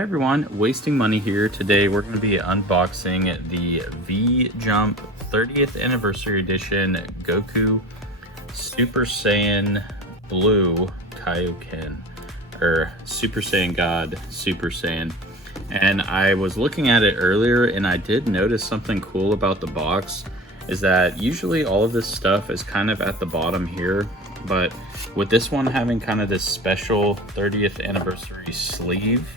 Hi everyone, Wasting Money here. Today we're going to be unboxing the V Jump 30th Anniversary Edition Goku Super Saiyan Blue Kaioken, or Super Saiyan God Super Saiyan. And I was looking at it earlier and I did notice something cool about the box, is that usually all of this stuff is kind of at the bottom here, but with this one having kind of this special 30th anniversary sleeve,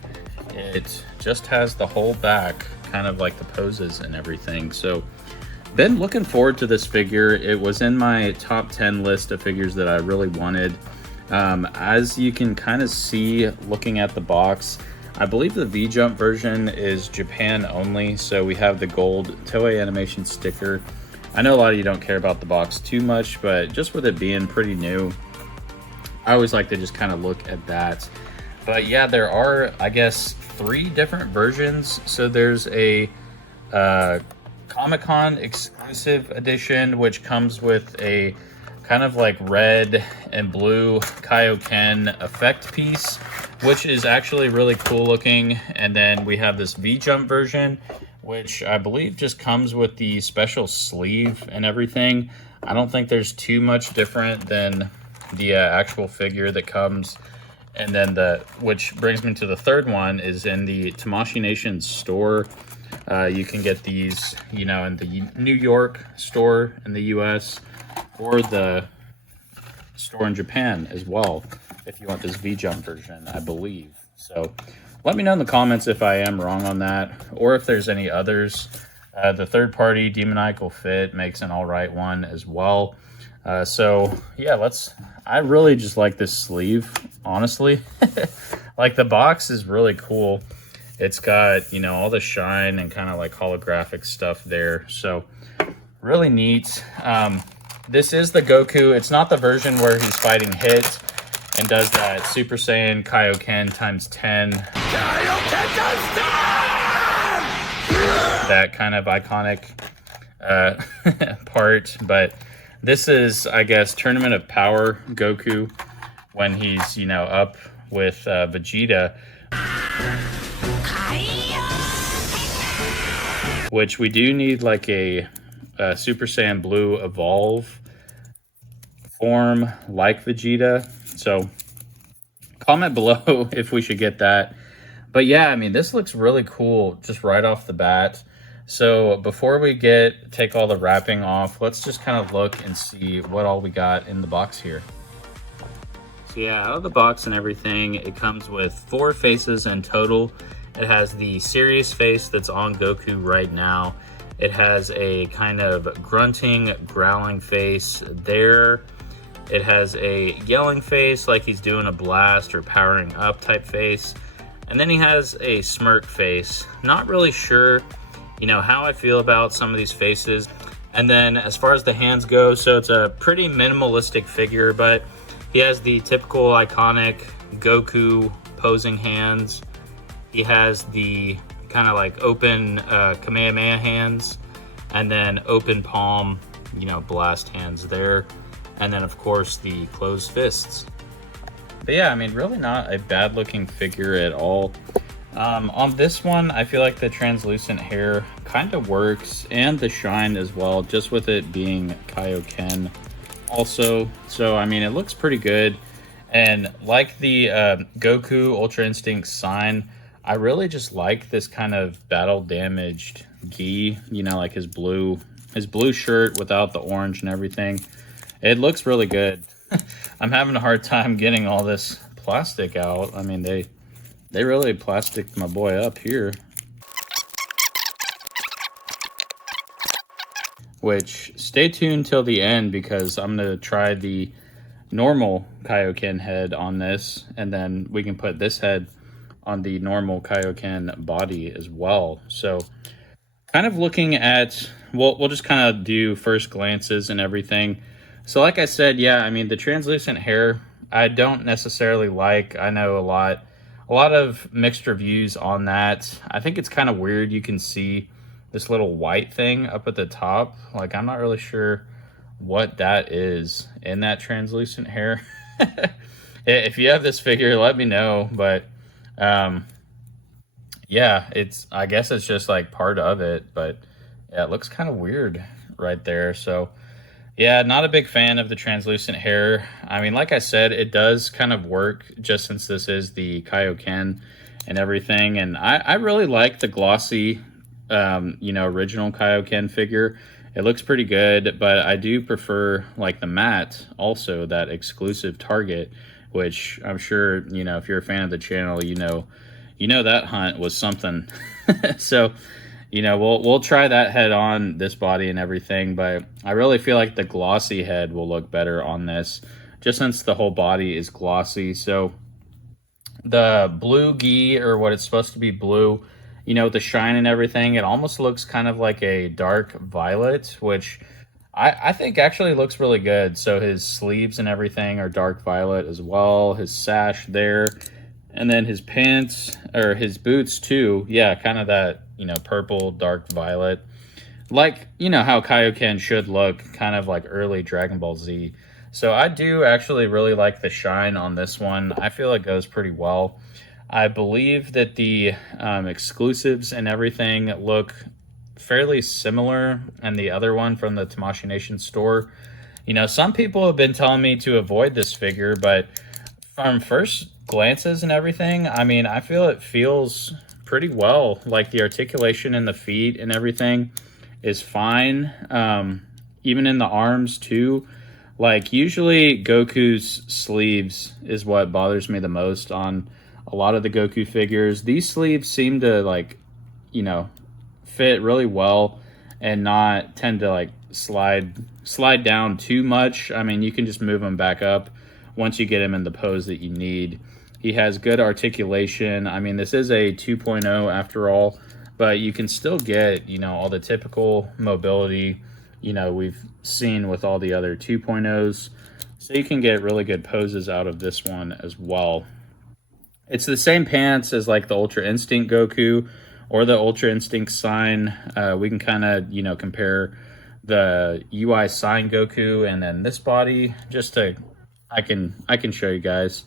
it just has the whole back, kind of like the poses and everything. So been looking forward to this figure. It was in my top 10 list of figures that I really wanted. As you can kind of see looking at the box, I believe the V Jump version is Japan only, so we have the gold Toei Animation sticker. I know a lot of you don't care about the box too much, but just with it being pretty new, I always like to just kind of look at that. But yeah, there are, I guess, 3 different versions. So there's a Comic-Con exclusive edition, which comes with a kind of like red and blue Kaioken effect piece, which is actually really cool looking. And then we have this V Jump version, which I believe just comes with the special sleeve and everything. I don't think there's too much different than the actual figure that comes. And then which brings me to the third one, is in the Tamashii Nation store. You can get these, you know, in the New York store in the US, or the store in Japan as well, if you want this V Jump version, I believe. So let me know in the comments if I am wrong on that, or if there's any others. The third party Demoniacal Fit makes an alright one as well. So yeah, I really just like this sleeve, honestly. Like, the box is really cool. It's got, you know, all the shine and kind of like holographic stuff there. So really neat. This is the Goku. It's not the version where he's fighting Hit and does that Super Saiyan Kaioken times 10. Kaioken times 10! That kind of iconic part. But this is, I guess, Tournament of Power Goku, when he's, you know, up with Vegeta. Which we do need like a Super Saiyan Blue Evolve form like Vegeta. So comment below if we should get that. But yeah, I mean, this looks really cool just right off the bat. So before we take all the wrapping off, let's just kind of look and see what all we got in the box here. So yeah, out of the box and everything, it comes with 4 faces in total. It has the serious face that's on Goku right now. It has a kind of grunting, growling face there. It has a yelling face like he's doing a blast or powering up type face. And then he has a smirk face. Not really sure, you know, how I feel about some of these faces. And then as far as the hands go, so it's a pretty minimalistic figure, but he has the typical iconic Goku posing hands. He has the kind of like open Kamehameha hands, and then open palm, you know, blast hands there. And then of course the closed fists. But yeah, I mean, really not a bad looking figure at all. On this one, I feel like the translucent hair kind of works, and the shine as well, just with it being Kaioken also. So I mean, it looks pretty good. And like the Goku Ultra Instinct sign, I really just like this kind of battle damaged gi, you know, like his blue shirt without the orange and everything. It looks really good. I'm having a hard time getting all this plastic out. I mean, they really plasticed my boy up here. Which, stay tuned till the end, because I'm going to try the normal Kaioken head on this, and then we can put this head on the normal Kaioken body as well. So kind of looking at, we'll just kind of do first glances and everything. So like I said, yeah, I mean, the translucent hair, I don't necessarily like. I know a lot of mixed reviews on that. I think it's kind of weird. You can see this little white thing up at the top. Like, I'm not really sure what that is in that translucent hair. If you have this figure, let me know. But Yeah, I guess it's just like part of it, but yeah, it looks kind of weird right there. So yeah, not a big fan of the translucent hair. I mean, like I said, it does kind of work just since this is the Kaioken and everything. And I really like the glossy, original Kaioken figure. It looks pretty good, but I do prefer like the matte, also that exclusive Target, which I'm sure, if you're a fan of the channel, that hunt was something. So, we'll try that head on this body and everything, but I really feel like the glossy head will look better on this, just since the whole body is glossy. So the blue gi, or what it's supposed to be blue, with the shine and everything, it almost looks kind of like a dark violet, which I think actually looks really good. So his sleeves and everything are dark violet as well. His sash there, and then his pants, or his boots too. Yeah, kind of that, purple, dark violet. Like, how Kaioken should look, kind of like early Dragon Ball Z. So I do actually really like the shine on this one. I feel it goes pretty well. I believe that the exclusives and everything look fairly similar, and the other one from the Tamashii Nation store. Some people have been telling me to avoid this figure, but from first glances and everything, I mean, I feel it feels pretty well. Like the articulation in the feet and everything is fine. Even in the arms too. Like usually Goku's sleeves is what bothers me the most on a lot of the Goku figures. These sleeves seem to like, fit really well and not tend to like slide down too much. I mean, you can just move them back up once you get him in the pose that you need. He has good articulation. I mean, this is a 2.0 after all, but you can still get, all the typical mobility, we've seen with all the other 2.0s. So you can get really good poses out of this one as well. It's the same pants as like the Ultra Instinct Goku or the Ultra Instinct Saiyan. We can kind of, compare the UI Saiyan Goku and then this body just to, I can show you guys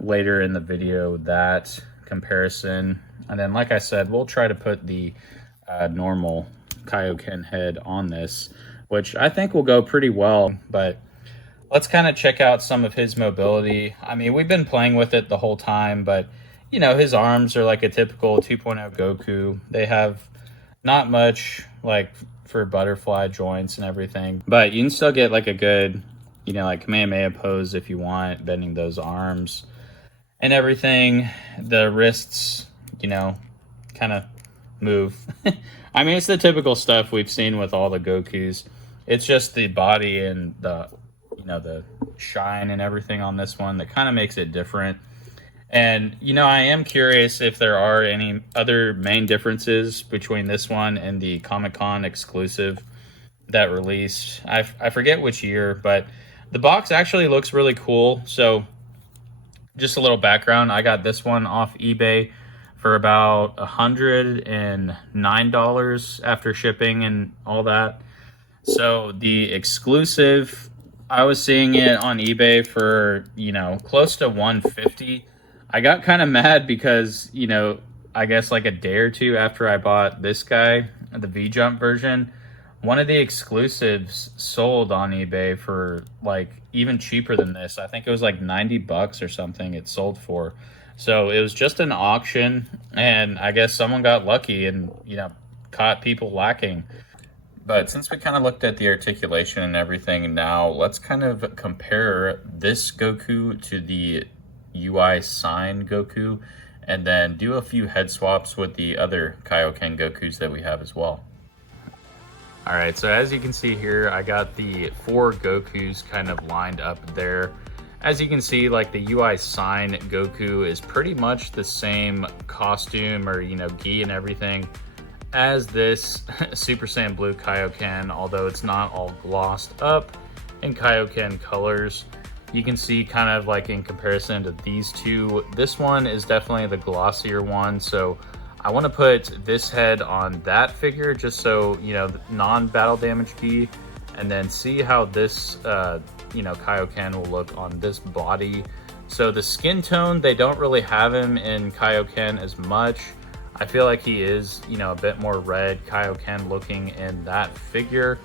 later in the video that comparison. And then, like I said, we'll try to put the normal Kaioken head on this, which I think will go pretty well. But let's kind of check out some of his mobility. I mean, we've been playing with it the whole time, but his arms are like a typical 2.0 Goku. They have not much like for butterfly joints and everything, but you can still get like a good, like Kamehameha pose if you want, bending those arms and everything. The wrists, kind of move. I mean, it's the typical stuff we've seen with all the Gokus. It's just the body and the, the shine and everything on this one that kind of makes it different. And, I am curious if there are any other main differences between this one and the Comic-Con exclusive that released. I forget which year, but the box actually looks really cool. So just a little background. I got this one off eBay for about $109 after shipping and all that. So the exclusive, I was seeing it on eBay for, close to $150. I got kind of mad because, I guess like a day or two after I bought this guy, the V Jump version, one of the exclusives sold on eBay for like even cheaper than this. I think it was like $90 or something it sold for. So it was just an auction, and I guess someone got lucky and, caught people lacking. But since we kind of looked at the articulation and everything, now let's kind of compare this Goku to the UI Sign Goku, and then do a few head swaps with the other Kaioken Gokus that we have as well. All right, so as you can see here, I got the 4 Gokus kind of lined up there. As you can see, like the UI Sign Goku is pretty much the same costume or, gi and everything as this Super Saiyan Blue Kaioken, although it's not all glossed up in Kaioken colors. You can see kind of like in comparison to these two, this one is definitely the glossier one. So I want to put this head on that figure just so, non-battle damage gi, and then see how this, Kaioken will look on this body. So the skin tone, they don't really have him in Kaioken as much. I feel like he is, you know, a bit more red Kaioken looking in that figure.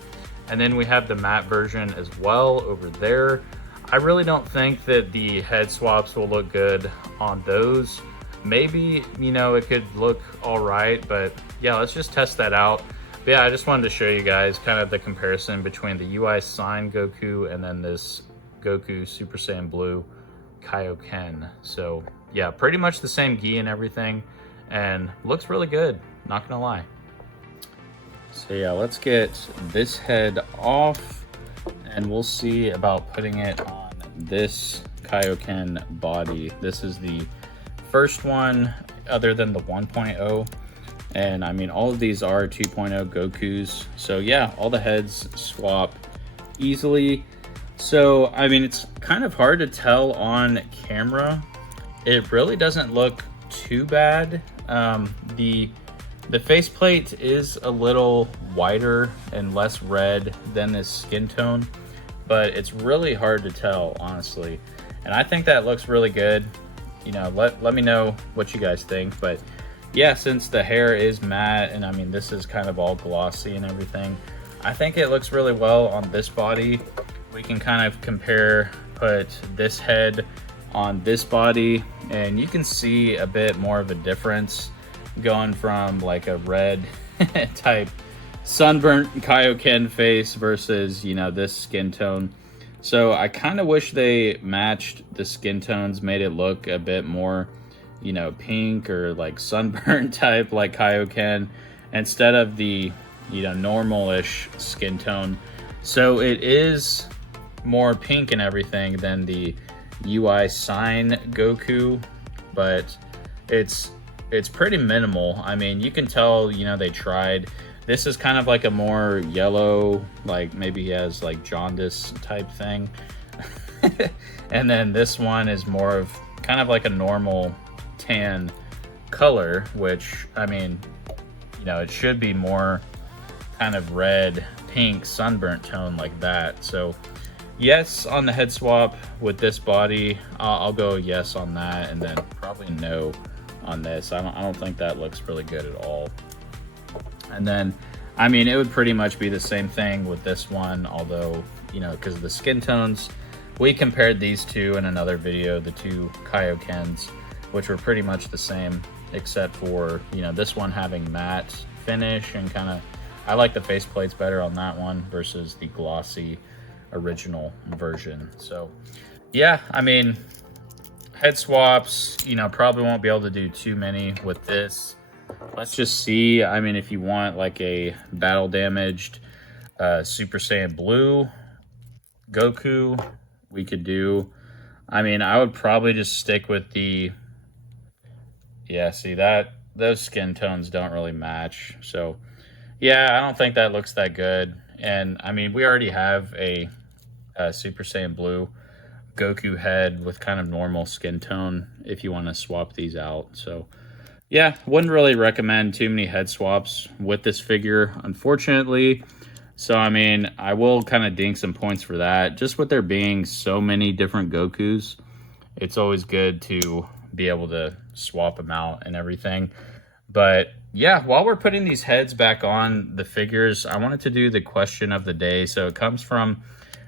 And then we have the matte version as well over there. I really don't think that the head swaps will look good on those. Maybe, you know, it could look all right, but yeah, let's just test that out. But yeah, I just wanted to show you guys kind of the comparison between the UI Saiyan Goku and then this Goku Super Saiyan Blue Kaioken. So yeah, pretty much the same gi and everything, and looks really good, not gonna lie. So yeah, let's get this head off and we'll see about putting it on this Kaioken body. This is the first one other than the 1.0. And I mean, all of these are 2.0 Gokus. So yeah, all the heads swap easily. So, I mean, it's kind of hard to tell on camera. It really doesn't look too bad. The faceplate is a little whiter and less red than this skin tone, but it's really hard to tell, honestly. And I think that looks really good. You know, let me know what you guys think. But yeah, since the hair is matte, and I mean, this is kind of all glossy and everything, I think it looks really well on this body. We can kind of put this head on this body, and you can see a bit more of a difference going from like a red type sunburnt Kaioken face versus, you know, this skin tone. So I kind of wish they matched the skin tones, made it look a bit more, you know, pink or like sunburnt type like Kaioken instead of the, you know, normal-ish skin tone. So it is more pink and everything than the UI Saiyan Goku, but it's pretty minimal. I mean, you can tell, you know, they tried. This is kind of like a more yellow, like maybe he has like jaundice type thing. And then this one is more of kind of like a normal tan color, which, I mean, you know, it should be more kind of red, pink, sunburnt tone like that. So yes on the head swap with this body. I'll go yes on that, and then probably no on this. I don't think that looks really good at all. And then, I mean, it would pretty much be the same thing with this one, although, you know, because of the skin tones, we compared these two in another video, the two Kaiokens, which were pretty much the same, except for, you know, this one having matte finish and kind of, I like the faceplates better on that one versus the glossy original version. So yeah, I mean, head swaps, you know, probably won't be able to do too many with this. Let's just see. I mean, if you want like a battle damaged Super Saiyan Blue Goku, we could do. I mean, I would probably just stick with the, yeah, see that those skin tones don't really match. So yeah, I don't think that looks that good. And I mean, we already have a Super Saiyan Blue Goku head with kind of normal skin tone if you want to swap these out. So yeah, wouldn't really recommend too many head swaps with this figure, unfortunately. So I mean, I will kind of ding some points for that. Just with there being so many different Gokus, it's always good to be able to swap them out and everything. But yeah, while we're putting these heads back on the figures, I wanted to do the question of the day. So it comes from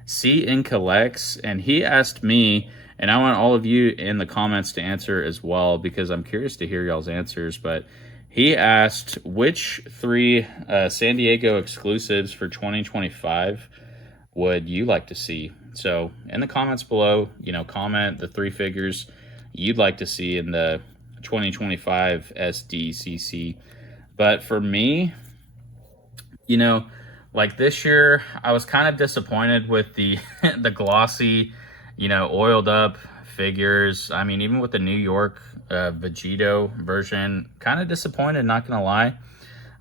C in Collects, and he asked me, and I want all of you in the comments to answer as well, because I'm curious to hear y'all's answers. But he asked, which 3 San Diego exclusives for 2025 would you like to see? So in the comments below, you know, comment the 3 figures you'd like to see in the 2025 SDCC. But for me, you know, like this year, I was kind of disappointed with the the glossy, you know, oiled up figures. I mean, even with the New York Vegito version, kind of disappointed, not gonna lie.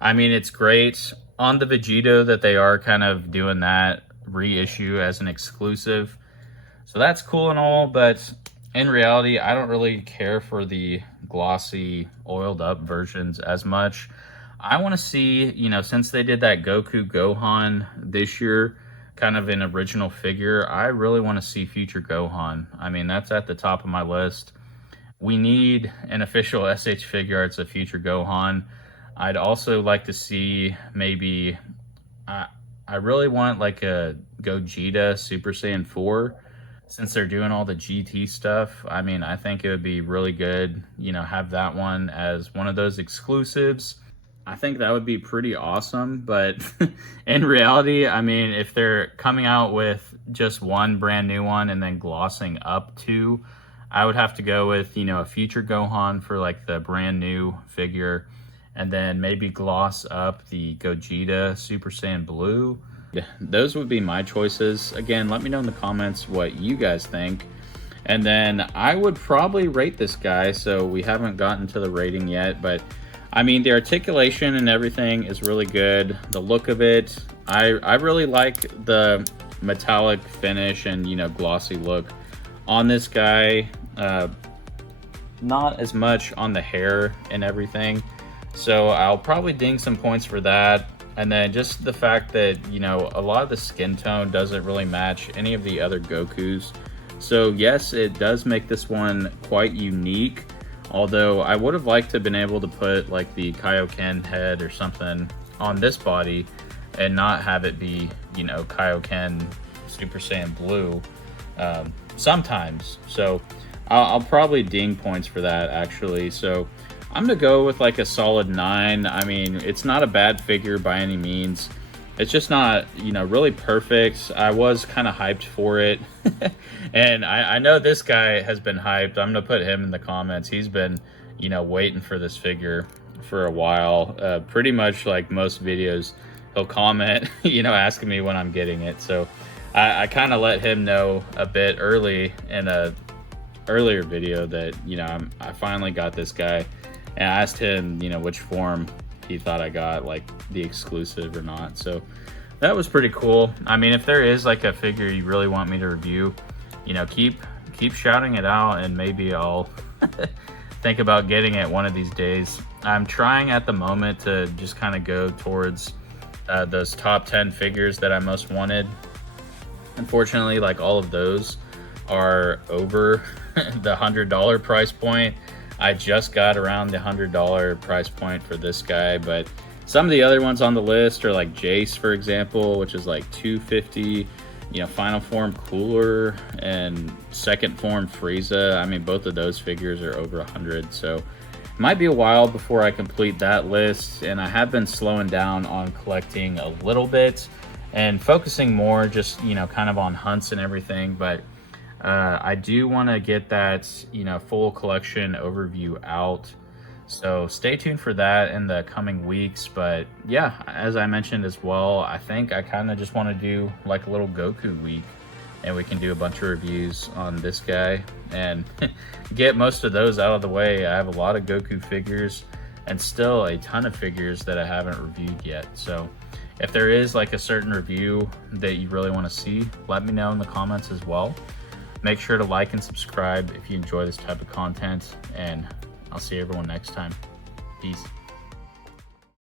I mean, it's great on the Vegito that they are kind of doing that reissue as an exclusive. So that's cool and all, but in reality, I don't really care for the glossy oiled up versions as much. I want to see, you know, since they did that Goku Gohan this year, kind of an original figure, I really want to see future Gohan. I mean, that's at the top of my list. we need an official SH.Figuarts of Future Gohan. I'd also like to see maybe, I really want like a Gogeta Super Saiyan 4, since they're doing all the GT stuff. I mean, I think it would be really good, you know, have that one as one of those exclusives. I think that would be pretty awesome, but in reality, I mean, if they're coming out with just one brand new one and then glossing up two, I would have to go with, you know, a Future Gohan for like the brand new figure, and then maybe gloss up the Gogeta Super Saiyan Blue. Yeah, those would be my choices. Again, let me know in the comments what you guys think. And then I would probably rate this guy, so we haven't gotten to the rating yet, but I mean, the articulation and everything is really good. The look of it, I really like the metallic finish and, you know, glossy look on this guy. Not as much on the hair and everything. So I'll probably ding some points for that. And then just the fact that, you know, a lot of the skin tone doesn't really match any of the other Gokus. So yes, it does make this one quite unique. Although I would have liked to have been able to put like the Kaioken head or something on this body and not have it be, you know, Kaioken Super Saiyan Blue sometimes. So I'll probably ding points for that actually. So I'm gonna go with like a solid 9. I mean, it's not a bad figure by any means. It's just not, you know, really perfect. I was kind of hyped for it. And I know this guy has been hyped. I'm gonna put him in the comments. He's been, you know, waiting for this figure for a while. Pretty much like most videos, he'll comment, you know, asking me when I'm getting it. So I kind of let him know a bit early in a earlier video that, you know, I finally got this guy. And I asked him, you know, which form he thought I got, like the exclusive or not. So that was pretty cool. I mean, if there is like a figure you really want me to review, you know, keep shouting it out, and maybe I'll think about getting it one of these days. I'm trying at the moment to just kind of go towards those top 10 figures that I most wanted. Unfortunately, like all of those are over the $100 price point. I just got around the $100 price point for this guy, but some of the other ones on the list are like Jace, for example, which is like $250. You know, Final Form Cooler and Second Form Frieza. I mean, both of those figures are over 100. So it might be a while before I complete that list. And I have been slowing down on collecting a little bit and focusing more just, you know, kind of on hunts and everything. But I do want to get that, you know, full collection overview out. So stay tuned for that in the coming weeks. But yeah, as I mentioned as well, I think I kind of just want to do like a little Goku week, and we can do a bunch of reviews on this guy and get most of those out of the way. I have a lot of Goku figures and still a ton of figures that I haven't reviewed yet. So if there is like a certain review that you really want to see, let me know in the comments as well. Make sure to like and subscribe if you enjoy this type of content, and I'll see everyone next time. Peace.